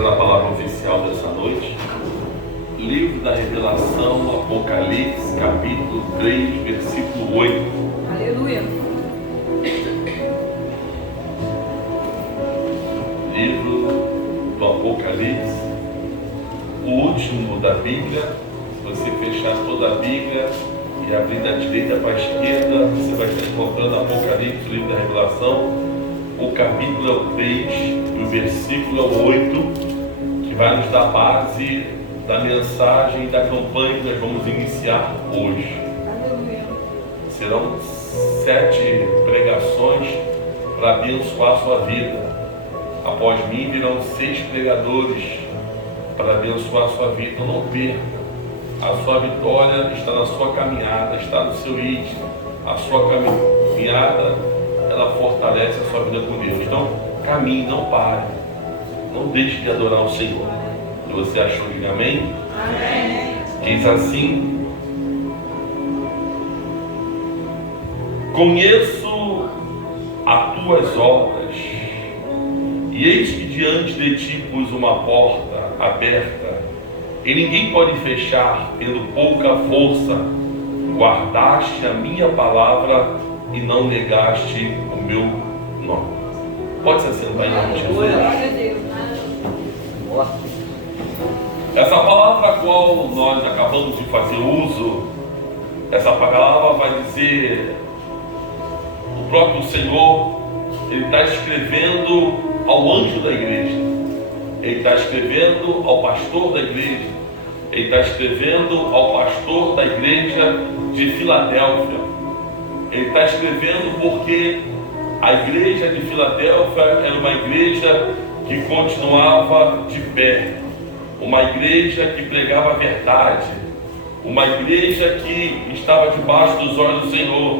Na palavra oficial dessa noite, livro da Revelação, Apocalipse, capítulo 3, versículo 8. Aleluia. Livro do Apocalipse, o último da Bíblia. Se você fechar toda a Bíblia e abrir da direita para a esquerda, você vai estar encontrando Apocalipse, o livro da Revelação. O capítulo é o 3 e o versículo é o 8, que vai nos dar base da mensagem e da campanha que nós vamos iniciar hoje. Aleluia. Serão 7 pregações para abençoar a sua vida. Após mim virão 6 pregadores para abençoar a sua vida. Então não perca. A sua vitória está na sua caminhada, está no seu ir. A sua caminhada, ela fortalece a sua vida com Deus. Então caminhe, não pare. Não deixe de adorar o Senhor. Se você achou, diga amém. Amém. Diz assim: conheço as tuas obras, e eis que diante de ti pus uma porta aberta, e ninguém pode fechar, tendo pouca força. Guardaste a minha palavra e não negaste o meu nome. Pode se assentar em nome de Jesus. Glória a Deus. Essa palavra a qual nós acabamos de fazer uso, essa palavra vai dizer, o próprio Senhor, Ele está escrevendo ao anjo da igreja, Ele está escrevendo ao pastor da igreja, Ele está escrevendo ao pastor da igreja de Filadélfia. Ele está escrevendo porque a igreja de Filadélfia era uma igreja que continuava de pé, uma igreja que pregava a verdade, uma igreja que estava debaixo dos olhos do Senhor,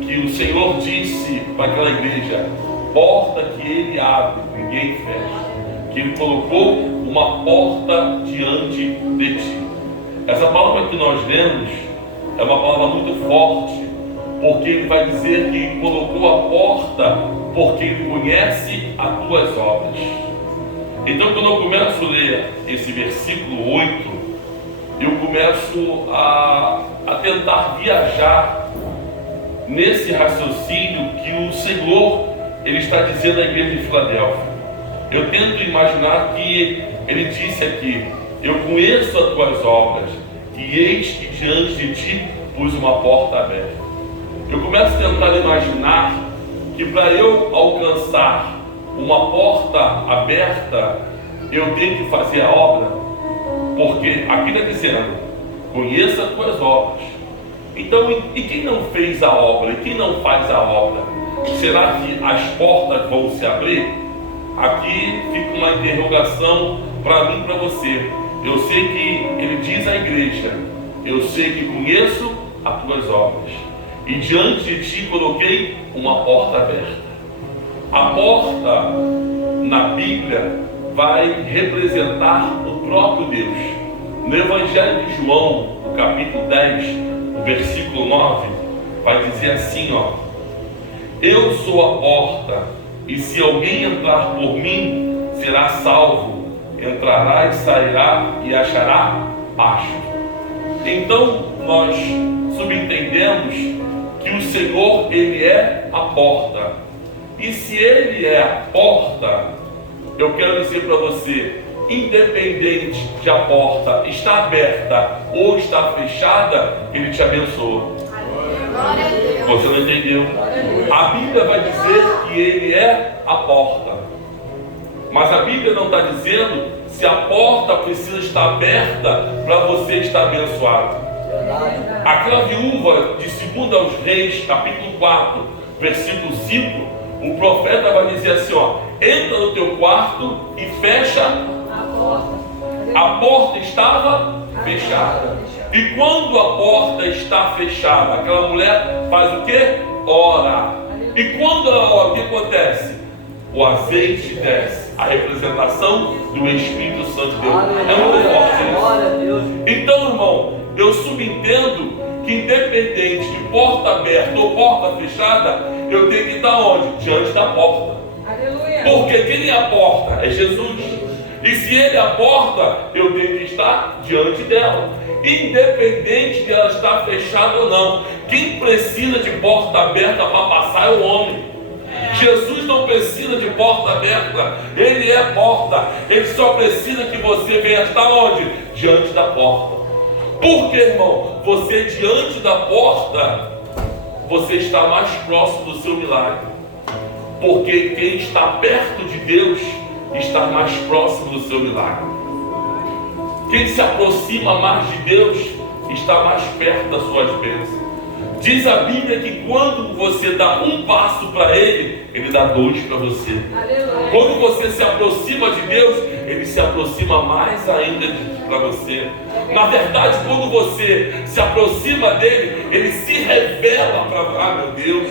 que o Senhor disse para aquela igreja: porta que Ele abre, ninguém fecha, que Ele colocou uma porta diante de ti. Essa palavra que nós lemos é uma palavra muito forte, porque Ele vai dizer que colocou a porta porque Ele conhece as tuas obras. Então, quando eu começo a ler esse versículo 8, eu começo a tentar viajar nesse raciocínio que o Senhor Ele está dizendo à igreja de Filadélfia. Eu tento imaginar que Ele disse aqui: eu conheço as tuas obras, e eis que diante de ti pus uma porta aberta. Eu começo a tentar imaginar que para eu alcançar uma porta aberta, eu tenho que fazer a obra, porque aqui está dizendo: conheça as tuas obras. Então, e quem não fez a obra? E quem não faz a obra? Será que as portas vão se abrir? Aqui fica uma interrogação para mim e para você. Eu sei que ele diz à igreja: eu sei que conheço as tuas obras, e diante de ti coloquei uma porta aberta. A porta na Bíblia vai representar o próprio Deus. No Evangelho de João, no capítulo 10, o versículo 9, vai dizer assim, ó: eu sou a porta, e se alguém entrar por mim, será salvo, entrará e sairá e achará pasto. Então nós subentendemos que o Senhor, Ele é a porta. E se Ele é a porta, eu quero dizer para você, independente de a porta estar aberta ou estar fechada, Ele te abençoa. Glória a Deus. Você não entendeu? A Bíblia vai dizer que Ele é a porta, mas a Bíblia não está dizendo se a porta precisa estar aberta para você estar abençoado. Aquela viúva de 2 aos Reis, capítulo 4, versículo 5, o profeta vai dizer assim, ó: entra no teu quarto e fecha A porta. a porta. Estava fechada. E quando a porta está fechada, aquela mulher faz o quê? Ora. E quando ela ora, o que acontece? O azeite desce, a representação do Espírito Santo de Deus. É muito forte isso. Então, irmão, eu subentendo que independente de porta aberta ou porta fechada, eu tenho que estar onde? Diante da porta. Aleluia. Porque quem é a porta? É Jesus. E se Ele é a porta, eu tenho que estar diante dela, independente de ela estar fechada ou não. Quem precisa de porta aberta para passar é o homem. Jesus não precisa de porta aberta, Ele é porta. Ele só precisa que você venha estar onde? Diante da porta. Por que, irmão? Você diante da porta, você está mais próximo do seu milagre. Porque quem está perto de Deus está mais próximo do seu milagre. Quem se aproxima mais de Deus está mais perto das suas bênçãos. Diz a Bíblia que quando você dá um passo para Ele, Ele dá dois para você. Aleluia. Quando você se aproxima de Deus, Ele se aproxima mais ainda para você. Na verdade, quando você se aproxima dEle, Ele se revela para você. Ah, meu Deus!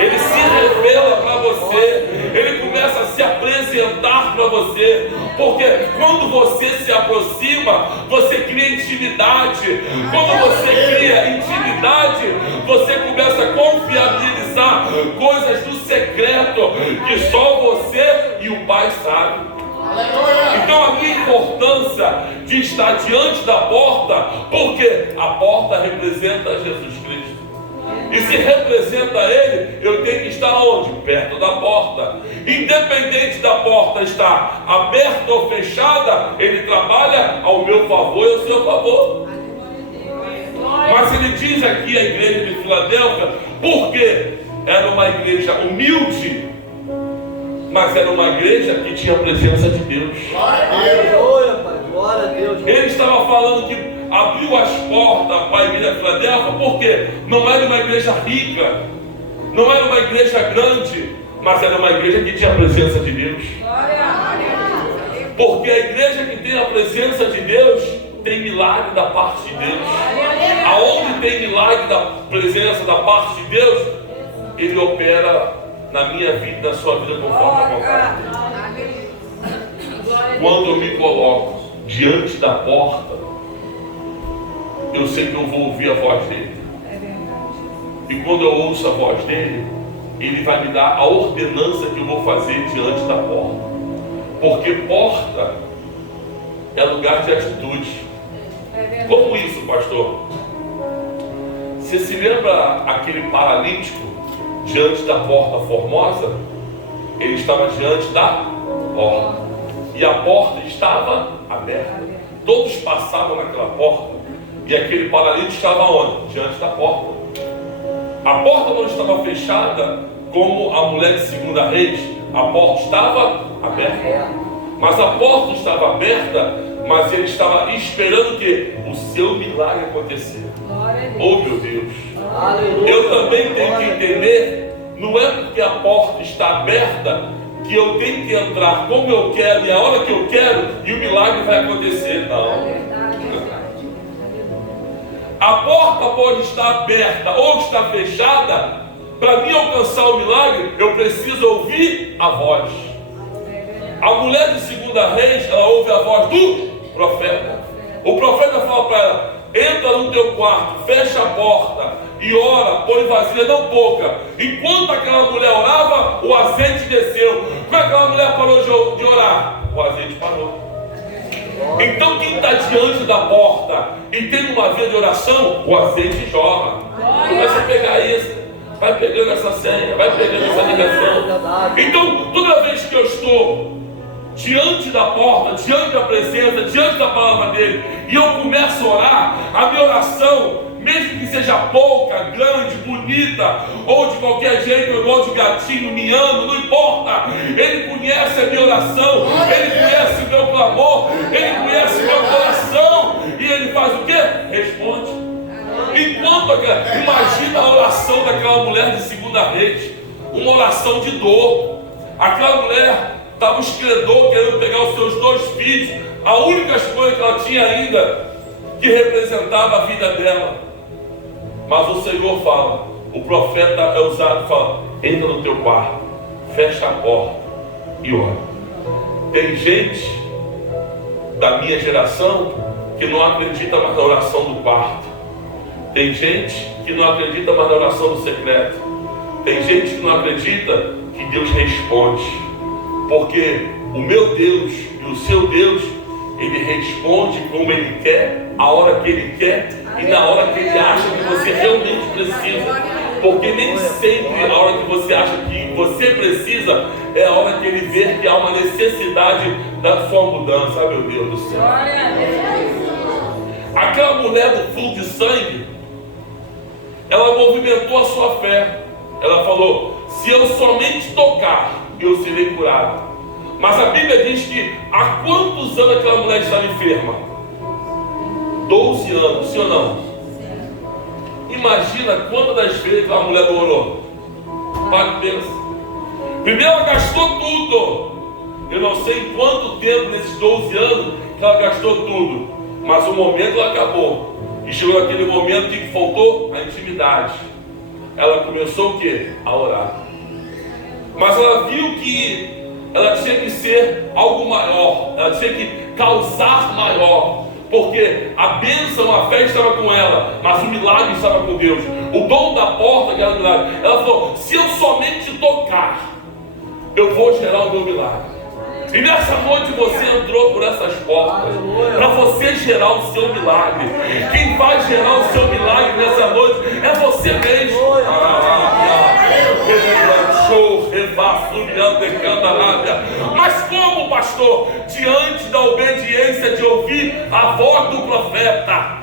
Ele se revela para você. Ele começa a se apresentar para você. Porque quando você se aproxima, você cria intimidade. Quando você cria intimidade, você começa a confiabilizar coisas do secreto que só você e o Pai sabem. Então a minha importância de estar diante da porta, porque a porta representa Jesus Cristo. E se representa Ele, eu tenho que estar onde? Perto da porta. Independente da porta estar aberta ou fechada, Ele trabalha ao meu favor e ao seu favor. Mas ele diz aqui a igreja de Filadélfia, porque era uma igreja humilde, mas era uma igreja que tinha a presença de Deus. Aleluia, Pai. Glória a Deus. Ele estava falando que abriu as portas para a igreja de Filadélfia, porque não era uma igreja rica, não era uma igreja grande, mas era uma igreja que tinha a presença de Deus. Porque a igreja que tem a presença de Deus tem milagre da parte de Deus. Aonde tem milagre da presença da parte de Deus, Ele opera na minha vida, na sua vida, conforme a vontade. Quando eu me coloco diante da porta, eu sei que eu vou ouvir a voz dele. E quando eu ouço a voz dele, Ele vai me dar a ordenança que eu vou fazer diante da porta. Porque porta é lugar de atitude. Como isso, pastor? Você se lembra aquele paralítico diante da porta formosa? Ele estava diante da porta. E a porta estava aberta. Todos passavam naquela porta. E aquele paralítico estava onde? Diante da porta. A porta não estava fechada como a mulher de 2 Reis. A porta estava aberta. Mas a porta estava aberta, mas ele estava esperando o quê? O seu milagre acontecer. Oh, meu Deus. Aleluia. Eu também tenho que entender, não é porque a porta está aberta que eu tenho que entrar como eu quero e a hora que eu quero e o milagre vai acontecer. Não. A porta pode estar aberta ou estar fechada. Para mim alcançar o milagre, eu preciso ouvir a voz. A mulher de 2 Reis, ela ouve a voz do profeta. O profeta fala para ela: entra no teu quarto, fecha a porta e ora, põe vasilha não pouca. Enquanto aquela mulher orava, o azeite desceu. Quando aquela mulher parou de orar, o azeite parou. Então quem está diante da porta e tem uma vida de oração, o azeite jorra. Começa a pegar isso, vai pegando essa senha, vai pegando essa ligação. Então toda vez que eu estou diante da porta, diante da presença, diante da palavra dele, e eu começo a orar, a minha oração, mesmo que seja pouca, grande, bonita, ou de qualquer jeito, igual de gatinho, miando, não importa. Ele conhece a minha oração, Ele conhece o meu clamor, Ele conhece o meu coração, e Ele faz o quê? Responde. Enquanto imagina a oração daquela mulher de 2 Reis, uma oração de dor. Aquela mulher estava um escredor querendo pegar os seus 2 filhos, a única coisa que ela tinha ainda, que representava a vida dela. Mas o Senhor fala, o profeta é usado e fala: entra no teu quarto, fecha a porta e ora. Tem gente da minha geração que não acredita mais na oração do quarto. Tem gente que não acredita mais na oração do secreto. Tem gente que não acredita que Deus responde. Porque o meu Deus e o seu Deus, Ele responde como Ele quer, a hora que Ele quer e na hora que Ele acha que você realmente precisa. Porque nem sempre a hora que você acha que você precisa é a hora que Ele vê que há uma necessidade da sua mudança. Meu Deus do céu. Aquela mulher do fluxo de sangue, ela movimentou a sua fé. Ela falou: se eu somente tocar, eu serei curado. Mas a Bíblia diz que há quantos anos aquela mulher estava enferma? 12 anos, sim ou não? Imagina quantas das vezes aquela mulher não orou. Para e pensa. Primeiro ela gastou tudo. Eu não sei quanto tempo nesses 12 anos que ela gastou tudo. Mas o momento ela acabou. E chegou aquele momento que faltou a intimidade. Ela começou o quê? A orar. Mas ela viu que ela tinha que ser algo maior. Ela tinha que causar maior. Porque a bênção, a fé estava com ela, mas o milagre estava com Deus. O dom da porta que era o milagre. Ela falou: se eu somente tocar, eu vou gerar o meu milagre. E nessa noite você entrou por essas portas para você gerar o seu milagre. Quem vai gerar o seu milagre nessa noite é você mesmo. Mas como, pastor? Diante da obediência de ouvir a voz do profeta.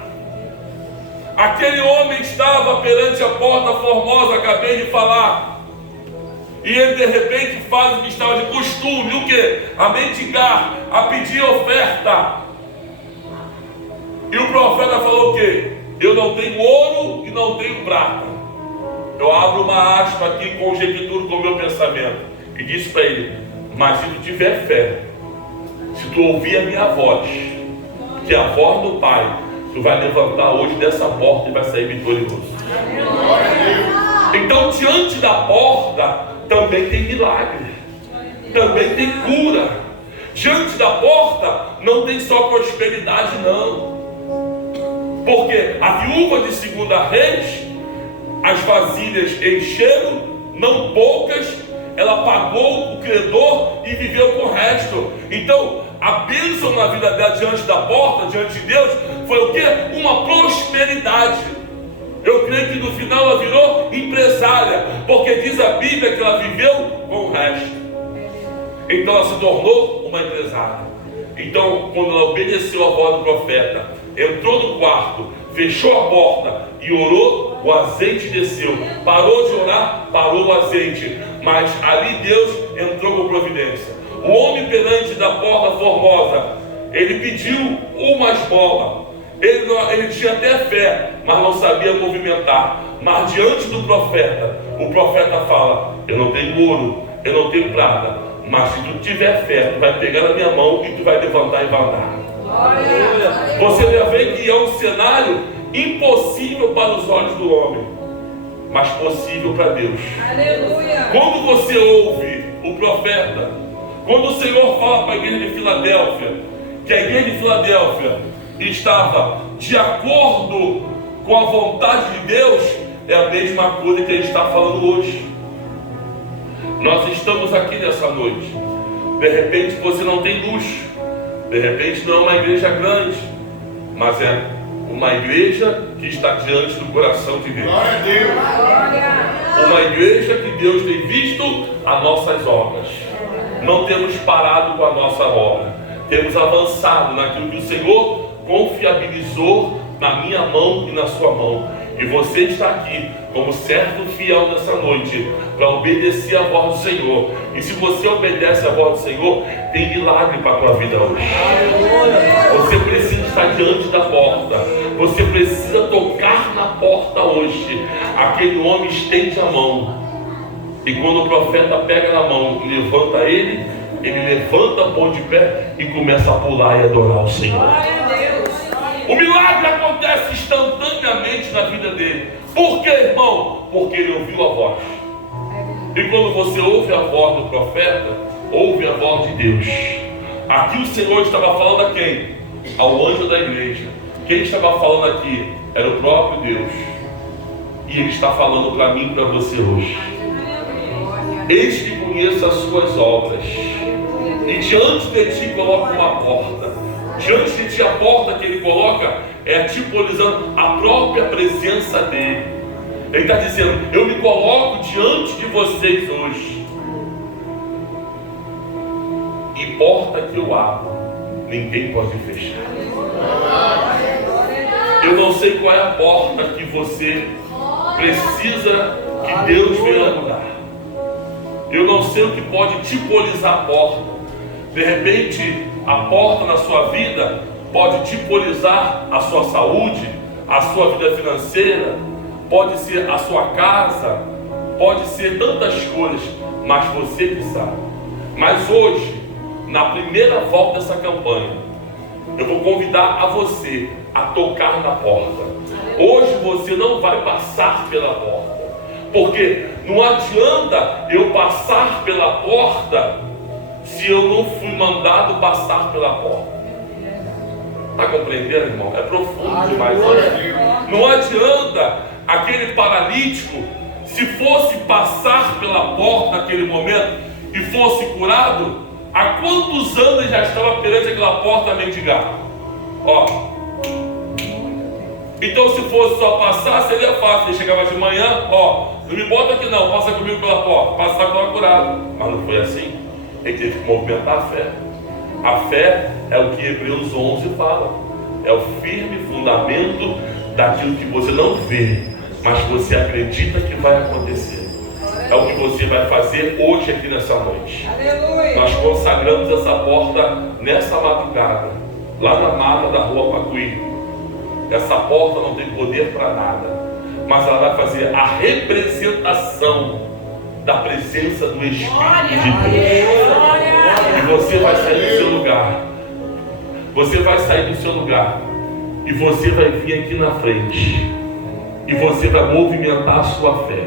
Aquele homem estava perante a porta formosa, acabei de falar. E ele de repente faz o que estava de costume, o que? A mendigar, a pedir oferta. E o profeta falou o que? Eu não tenho ouro e não tenho prata. Eu abro uma aspa aqui, conjecturo com o meu pensamento. E disse para ele: mas se tu tiver fé, se tu ouvir a minha voz, que é a voz do Pai, tu vai levantar hoje dessa porta e vai sair vitorioso. Então diante da porta também tem milagre, também tem cura. Diante da porta não tem só prosperidade, não. Porque a viúva de 2 Reis, as vasilhas encheram, não poucas, ela pagou o credor e viveu com o resto. Então a bênção na vida dela diante da porta, diante de Deus, foi o que? Uma prosperidade. Eu creio que no final ela virou empresária, porque diz a Bíblia que ela viveu com o resto. Então ela se tornou uma empresária. Então, quando ela obedeceu a voz do profeta, entrou no quarto, fechou a porta e orou, o azeite desceu. Parou de orar, parou o azeite. Mas ali Deus entrou com providência. O homem perante da porta formosa, ele pediu uma esmola. Ele tinha até fé, mas não sabia movimentar. Mas diante do profeta, o profeta fala: eu não tenho ouro, eu não tenho prata, mas se tu tiver fé, tu vai pegar na minha mão e tu vai levantar e vai andar. Você já vê que é um cenário impossível para os olhos do homem, mas possível para Deus. Aleluia. Quando você ouve o profeta, quando o Senhor fala para a igreja de Filadélfia, que a igreja de Filadélfia estava de acordo com a vontade de Deus, é a mesma coisa que a gente está falando hoje. Nós estamos aqui nessa noite. De repente você não tem luxo, de repente não é uma igreja grande, mas é uma igreja que está diante do coração de Deus. Glória a Deus. Uma igreja que Deus tem visto as nossas obras. Não temos parado com a nossa obra, temos avançado naquilo que o Senhor confiabilizou na minha mão e na sua mão. E você está aqui como servo fiel nessa noite para obedecer a voz do Senhor. E se você obedece a voz do Senhor, tem milagre para a tua vida hoje. Você precisa estar diante da porta. Você precisa tocar na porta hoje. Aquele homem estende a mão. E quando o profeta pega na mão e levanta ele levanta, põe de pé e começa a pular e adorar o Senhor. O milagre acontece instantaneamente na vida dele. Por quê, irmão? Porque ele ouviu a voz. E quando você ouve a voz do profeta, ouve a voz de Deus. Aqui o Senhor estava falando a quem? Ao anjo da igreja. Quem estava falando aqui era o próprio Deus. E Ele está falando para mim e para você hoje. Eis que conheço as suas obras. E diante de ti coloca uma porta. Diante de ti a porta que ele coloca é simbolizando a própria presença dele. Ele está dizendo: eu me coloco diante de vocês hoje. E porta que eu abro, ninguém pode fechar. Eu não sei qual é a porta que você precisa que Deus venha mudar. Eu não sei o que pode simbolizar a porta. De repente, a porta na sua vida pode simbolizar a sua saúde, a sua vida financeira, pode ser a sua casa, pode ser tantas coisas, mas você que sabe. Mas hoje, na primeira volta dessa campanha, eu vou convidar a você a tocar na porta. Hoje você não vai passar pela porta, porque não adianta eu passar pela porta se eu não fui mandado passar pela porta. Está compreendendo, irmão? É profundo demais isso. Não adianta aquele paralítico, se fosse passar pela porta naquele momento e fosse curado, há quantos anos ele já estava perante aquela porta a mendigar? Ó. Então, se fosse só passar, seria fácil. Ele chegava de manhã, ó, não me bota aqui não, passa comigo pela porta. Passar estava curado. Mas não foi assim. Ele teve que movimentar a fé. A fé é o que Hebreus 11 fala. É o firme fundamento daquilo que você não vê, mas você acredita que vai acontecer. É o que você vai fazer hoje aqui nessa noite. Aleluia. Nós consagramos essa porta nessa madrugada, lá na mata da rua Pacuí. Essa porta não tem poder para nada, mas ela vai fazer a representação da presença do Espírito de Deus. E você vai sair do seu lugar. Você vai sair do seu lugar. E você vai vir aqui na frente. E você vai movimentar a sua fé.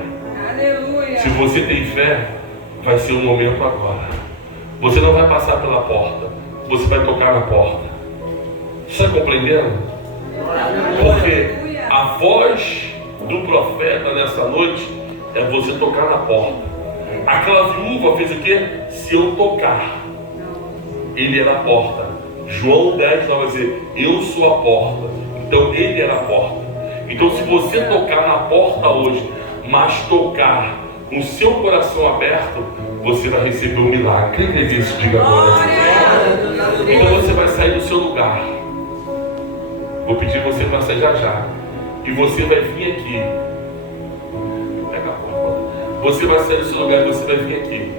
Aleluia. Se você tem fé, vai ser o momento agora. Você não vai passar pela porta. Você vai tocar na porta. Você está compreendendo? Porque a voz do profeta nessa noite é você tocar na porta. Aquela viúva fez o quê? Se eu tocar, ele era a porta. João 10 vai dizer: eu sou a porta. Então ele era a porta. Então, se você tocar na porta hoje, mas tocar com o seu coração aberto, você vai receber um milagre. Quem quer dizer isso? Diga agora. Então você vai sair do seu lugar. Vou pedir você para sair já. E você vai vir aqui. Pega a porta. Você vai sair do seu lugar e você vai vir aqui.